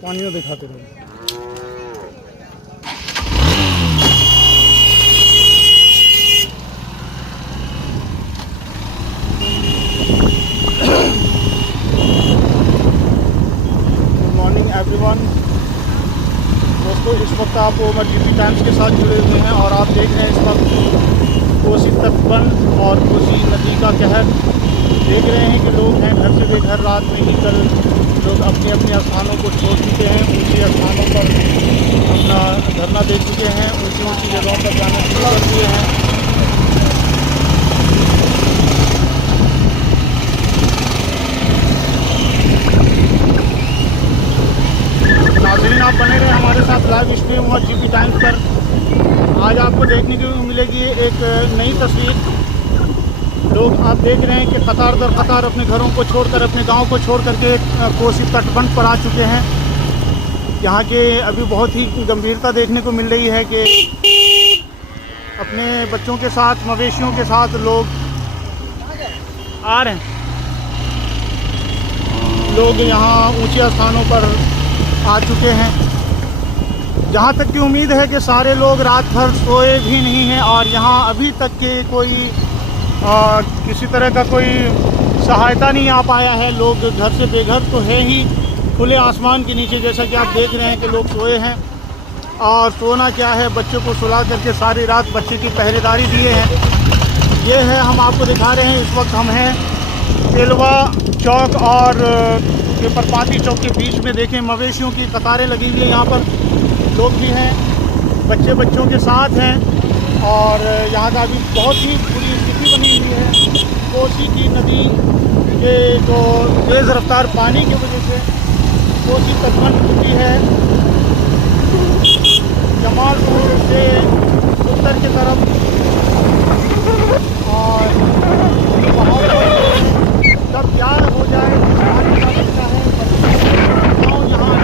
पानी में दिखाते रहो। Good morning everyone. दोस्तों, इस वक्त आप उमर जीपी टाइम्स के साथ जुड़े हुए हैं और आप देख रहे हैं इस वक्त कोसी तटबंध और कोसी नदी का कहर। देख रहे हैं कि लोग हैं घर से बेघर। रात में ही कल लोग अपने अपने स्थानों को छोड़ चुके हैं, ऊंचे स्थानों पर अपना धरना दे चुके हैं, ऊंची ऊंची जगहों पर जाना शुरू कर दिए हैं। नाज़रीन, आप बने रहे हमारे साथ live stream Umar GP times पर। आज आपको देखने को मिलेगी एक नई तस्वीर। लोग आप देख रहे हैं कि कतार दर कतार अपने घरों को छोड़कर, अपने गांव को छोड़ करके कोसी तटबंध पर आ चुके हैं। यहाँ के अभी बहुत ही गंभीरता देखने को मिल रही है कि अपने बच्चों के साथ, मवेशियों के साथ लोग आ रहे हैं। लोग यहाँ ऊंचे स्थानों पर आ चुके हैं। जहाँ तक की उम्मीद है कि सारे लोग रात भर सोए भी नहीं हैं और यहाँ अभी तक के कोई किसी तरह का कोई सहायता नहीं आ पाया है। लोग घर से बेघर तो है ही, खुले आसमान के नीचे जैसा कि आप देख रहे हैं कि लोग सोए हैं। और सोना क्या है, बच्चों को सुला करके सारी रात बच्चे की पहरेदारी दिए हैं। ये है, हम आपको दिखा रहे हैं। इस वक्त हम हैं तेलवा चौक और पेपरपाती चौक के बीच में। देखें, मवेशियों की कतारें लगी हुई है। यहाँ पर लोग भी हैं, बच्चे बच्चों के साथ हैं और यहाँ का अभी बहुत ही बुरी स्थिति बनी हुई है। कोसी की नदी के जो तेज़ रफ्तार पानी की वजह से कोसी तटबंध टूटी है। जमालपुर से उत्तर की तरफ और वहाँ पर जब प्यार हो जाए पानी का लगता है, गाँव यहाँ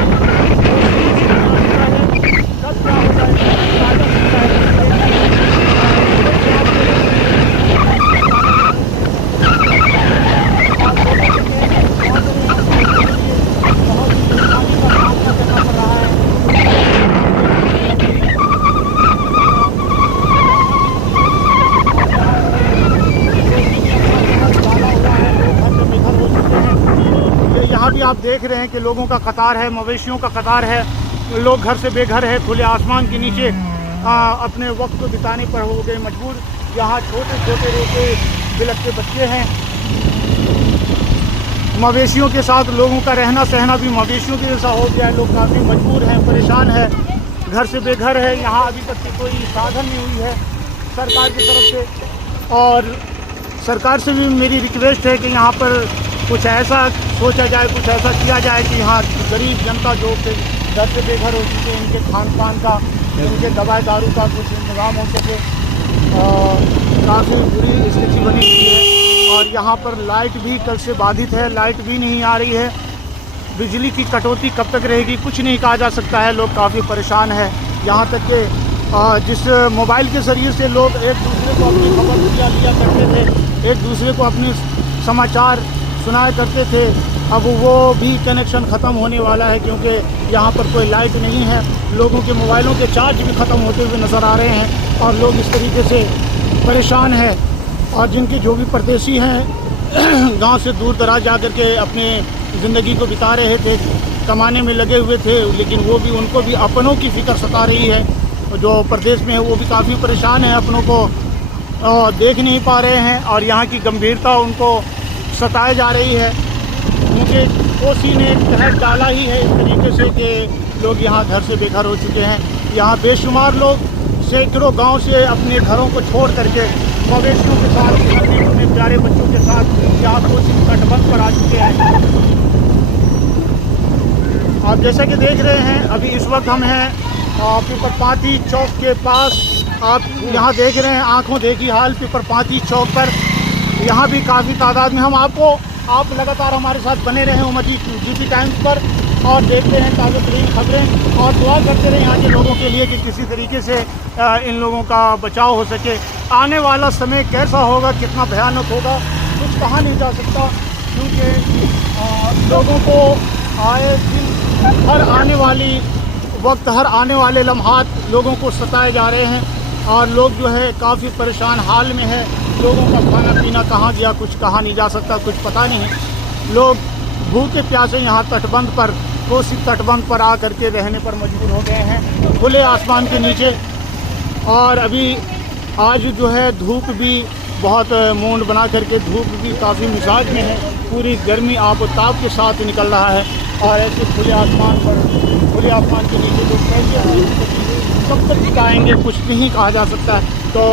जब क्या हो जाए आप देख रहे हैं कि लोगों का कतार है, मवेशियों का कतार है। लोग घर से बेघर है, खुले आसमान के नीचे अपने वक्त को बिताने पर हो गए मजबूर। यहाँ छोटे छोटे रोके बिलखते बच्चे हैं। मवेशियों के साथ लोगों का रहना सहना भी मवेशियों के जैसा हो गया है। लोग काफ़ी मजबूर हैं, परेशान है, घर से बेघर है। यहाँ अभी तक की कोई साधन नहीं हुई है सरकार की तरफ से। और सरकार से भी मेरी रिक्वेस्ट है कि यहाँ पर कुछ ऐसा सोचा जाए, कुछ ऐसा किया जाए कि यहाँ गरीब जनता जो घर से बेघर हो चुके हैं, इनके खान पान का, इनके दवाई दारू का कुछ इंतज़ाम हो सके। काफ़ी बुरी स्थिति बनी हुई है और यहाँ पर लाइट भी कल से बाधित है, लाइट भी नहीं आ रही है। बिजली की कटौती कब तक रहेगी कुछ नहीं कहा जा सकता है। लोग काफ़ी परेशान है। यहाँ तक कि जिस मोबाइल के ज़रिए से लोग एक दूसरे को अपनी खबर लिया करते थे, एक दूसरे को अपने समाचार सुनाया करते थे, अब वो भी कनेक्शन ख़त्म होने वाला है क्योंकि यहाँ पर कोई लाइट नहीं है। लोगों के मोबाइलों के चार्ज भी ख़त्म होते हुए नज़र आ रहे हैं और लोग इस तरीके से परेशान हैं। और जिनके जो भी परदेसी हैं गांव से दूर दराज जा कर के अपने ज़िंदगी को बिता रहे थे, कमाने में लगे हुए थे, लेकिन वो भी, उनको भी अपनों की फ़िक्र सता रही है। जो परदेश में है वो भी काफ़ी परेशान है, अपनों को देख नहीं पा रहे हैं और यहाँ की गंभीरता उनको सताए जा रही है। क्योंकि कोसी ने कहर डाला ही है इस तरीके से कि लोग यहाँ घर से बेघर हो चुके हैं। यहाँ बेशुमार लोग सैकड़ों गांव से अपने घरों को छोड़ करके मवेशियों के साथ, अपने प्यारे बच्चों के साथ यहाँ कोसी तटबंध पर आ चुके हैं। आप जैसा कि देख रहे हैं, अभी इस वक्त हम हैं पेपरपाती चौक के पास। आप यहाँ देख रहे हैं, आंखों देखी हाल पेपरपाती चौक पर। यहाँ भी काफ़ी तादाद में आप लगातार हमारे साथ बने रहे उमर जीपी टाइम्स पर और देखते हैं ताज़ा तरीन खबरें और दुआ करते रहे यहाँ के लोगों के लिए कि किसी तरीके से इन लोगों का बचाव हो सके। आने वाला समय कैसा होगा, कितना भयानक होगा, कुछ कहा नहीं जा सकता क्योंकि लोगों को आए दिन हर आने वाली वक्त, हर आने वाले लम्हात लोगों को सताए जा रहे हैं और लोग जो है काफ़ी परेशान हाल में है। लोगों का खाना पीना कहाँ गया, कुछ कहा नहीं जा सकता, कुछ पता नहीं है। लोग भूखे प्यासे यहाँ तटबंध पर, कोसी तटबंध पर आ करके रहने पर मजबूर हो गए हैं खुले आसमान के नीचे। और अभी आज जो है धूप भी बहुत मूंड बना करके, धूप भी काफ़ी मिजाज में है, पूरी गर्मी आब व ताप के साथ निकल रहा है। और ऐसे खुले आसमान पर, खुले आसमान के नीचे लोग कैसे कब तक बिताएँगे, कुछ नहीं कहा जा सकता। तो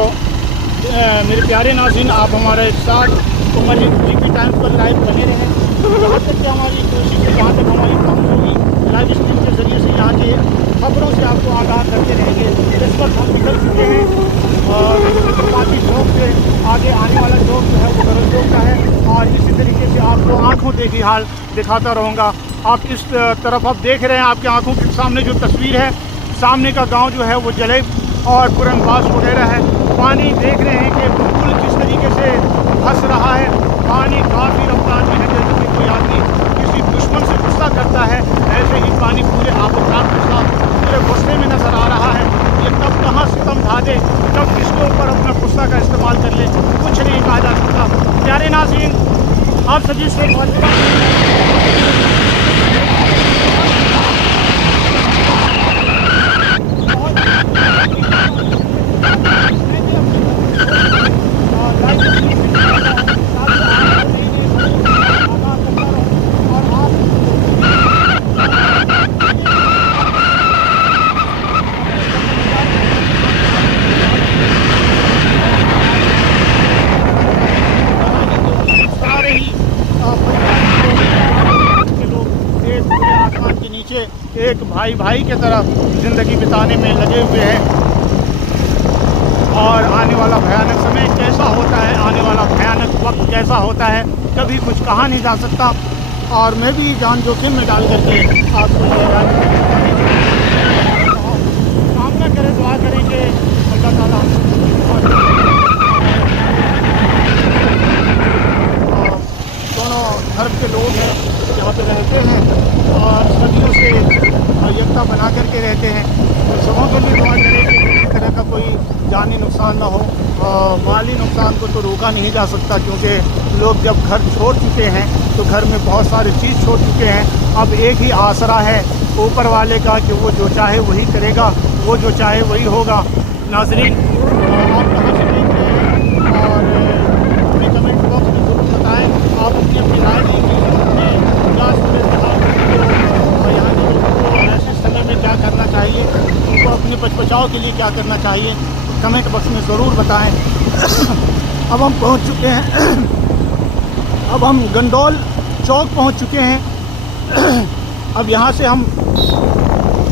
मेरे प्यारे नाज़रीन, आप हमारे साथ उमर GP टाइम्स पर लाइव बने रहें। जहाँ तक कि हमारी कोशिश है, जहाँ तक हमारी पहुँच होगी, लाइव स्ट्रीम के ज़रिए से यहाँ के खबरों से आपको आगाह करते रहेंगे। इस वक्त हम निकल चुके हैं और बाकी चौक से आगे आने वाला चौक जो है वो गरज चौक का है। और इसी तरीके से आपको आँखों देखी हाल दिखाता रहूँगा। आप इस तरफ आप देख रहे हैं, आपकी आँखों के सामने जो तस्वीर है, सामने का गांव जो है वो जलेब और पुरनबास वगैरह है। पानी देख रहे हैं कि बिल्कुल किस तरीके से धंस रहा है। पानी काफ़ी रफ्तार में है, जैसे कि कोई आदमी किसी दुश्मन से गुस्सा करता है, ऐसे ही पानी पूरे आबोताब के साथ पूरे गुस्से में नज़र आ रहा है। ये कब कहाँ सितम ढा दे, कब किसके ऊपर अपना गुस्सा का इस्तेमाल कर ले, कुछ नहीं कहा जा सकता। प्यारे नाज़रीन, आप सभी से एक भाई भाई के तरफ ज़िंदगी बिताने में लगे हुए हैं। और आने वाला भयानक समय कैसा होता है, आने वाला भयानक वक्त कैसा होता है, कभी कुछ कहा नहीं जा सकता। और मैं भी जान जोखिम में डाल करके आपको कामना करें, दुआ करें कि अल्लाह ताला दोनों धर्म के लोग हैं यहाँ पे रहते हैं और सदियों से एकता बना करके रहते हैं। तो सबों के लिए दुआ करें कि किसी तरह का कोई जानी नुकसान ना हो। माली नुकसान को तो रोका नहीं जा सकता, क्योंकि लोग जब घर छोड़ चुके हैं तो घर में बहुत सारी चीज़ छोड़ चुके हैं। अब एक ही आसरा है ऊपर वाले का कि वो जो चाहे वही करेगा, वो जो चाहे वही होगा। नाज़रीन, आप कहाँ से देख रहे हैं और हमें कमेंट बॉक्स में ज़रूर बताएँ। आप अपनी अपनी राय देंगे, अपने उदास यहाँ के लोगों को ऐसे समय में क्या करना चाहिए, उनको अपने बचाव के लिए क्या करना चाहिए, कमेंट बॉक्स में ज़रूर बताएं। अब हम पहुंच चुके हैं, अब हम गंडोल चौक पहुंच चुके हैं। अब यहाँ से हम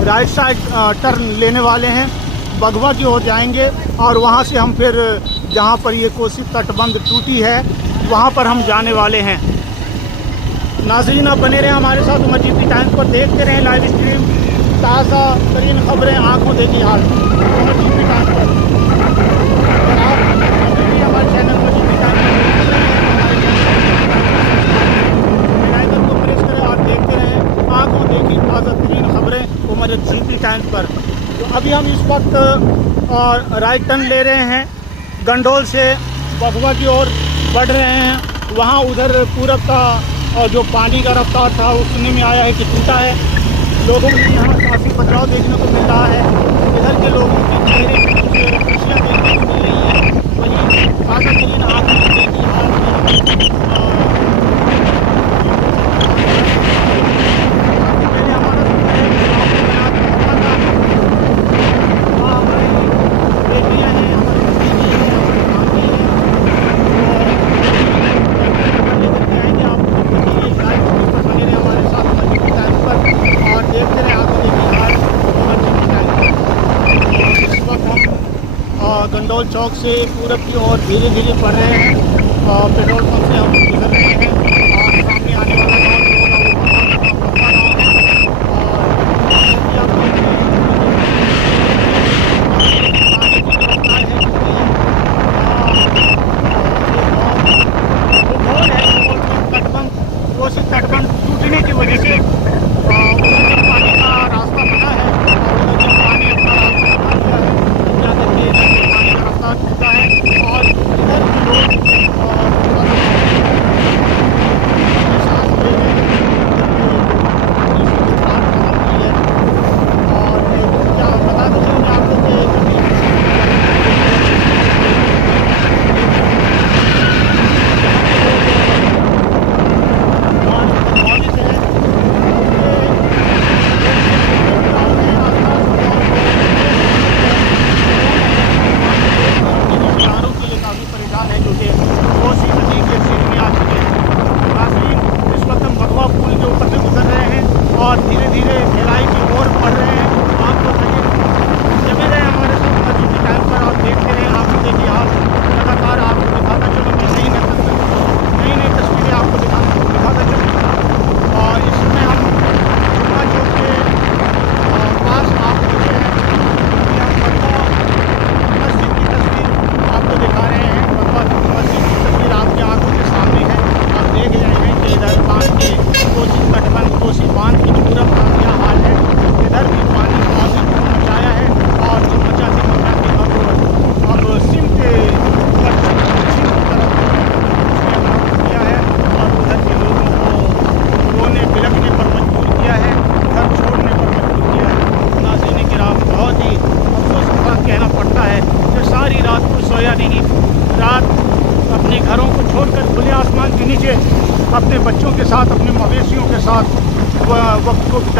राइट साइड टर्न लेने वाले हैं, बगवा की ओर जाएंगे और वहाँ से हम फिर जहाँ पर ये कोसी तटबंध टूटी है वहाँ पर हम जाने वाले हैं। नाज़रीन, आप बने रहें हमारे साथ, उमर GP टाइम्स पर देखते रहें लाइव स्ट्रीम, ताज़ा तरीन खबरें, आंखों देखी हाल, उमर GP टाइम्स पर। और आप अभी भी हमारे channel Umar GP times bell icon को प्रेस करें और देखते रहें आंखों देखी ताज़ा तरीन खबरें उमर GP टाइम्स पर। तो अभी हम इस वक्त राइट टर्न ले रहे हैं, गंडोल से बगवा की ओर बढ़ रहे हैं। वहाँ उधर पूरब का और जो पानी का रफ्तार था वो सुनने में आया है कि टूटा है। लोगों में यहाँ काफ़ी बदलाव देखने को मिल रहा है। इधर के लोगों के चेहरे पर कुछ खुशियाँ देखने को मिल रही हैं, वहीं ताज़ा तरीन आँखें देखी गंडोल चौक से पूरब की ओर धीरे धीरे बढ़ रहे हैं। पेट्रोल पंप से हम गुजर रहे हैं और सामने आने वाला गाँव जो होगा वो गाँव है। और तटबंध टूटने की वजह से पानी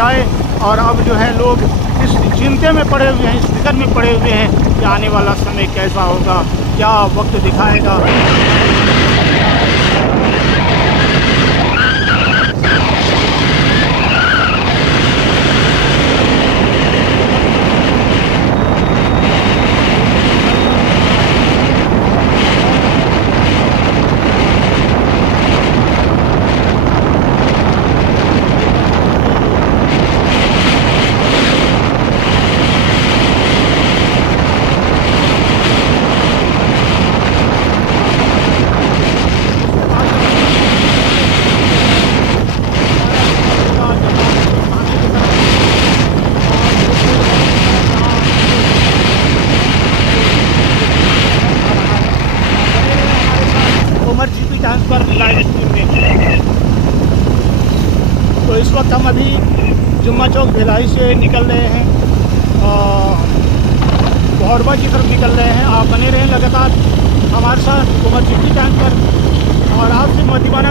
जाए। और अब जो है लोग इस चिंते में पड़े हुए हैं, इस फिक्र में पड़े हुए हैं कि आने वाला समय कैसा होगा, क्या वक्त दिखाएगा। उमर जीपी टाइम्स पर लाइव स्ट्रीम में। तो इस वक्त हम अभी जुम्मा चौक भिलाई से निकल रहे हैं और बहरबा की तरफ निकल रहे हैं। आप बने रहें लगातार हमारे साथ उमर जीपी टाइम्स पर और आपसे मोदिबाना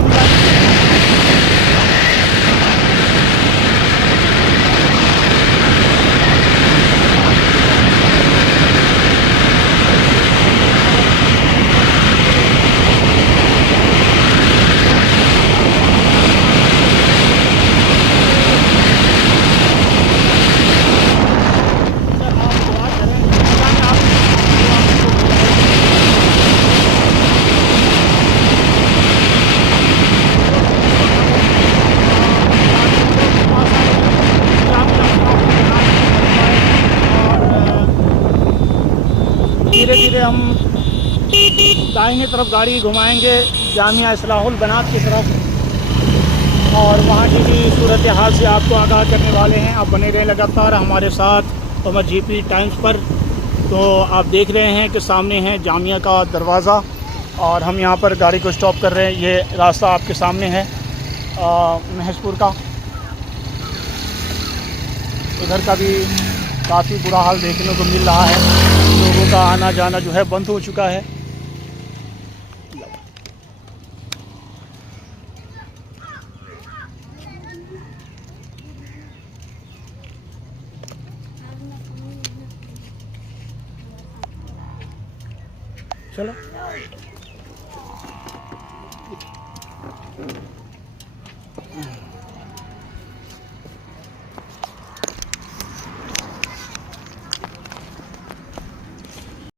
धीरे धीरे हम दाहिने तरफ गाड़ी घुमाएंगे जामिया इस्लाहुल बनात की तरफ और वहाँ की भी सूरत हाल से आपको आगाह करने वाले हैं। आप बने रहें लगातार हमारे साथ उमर जीपी टाइम्स पर। तो आप देख रहे हैं कि सामने है जामिया का दरवाज़ा और हम यहाँ पर गाड़ी को स्टॉप कर रहे हैं। ये रास्ता आपके सामने है महजपुर का। इधर का भी काफ़ी बुरा हाल देखने को मिल रहा है, लोगों का आना जाना जो है बंद हो चुका है। चलो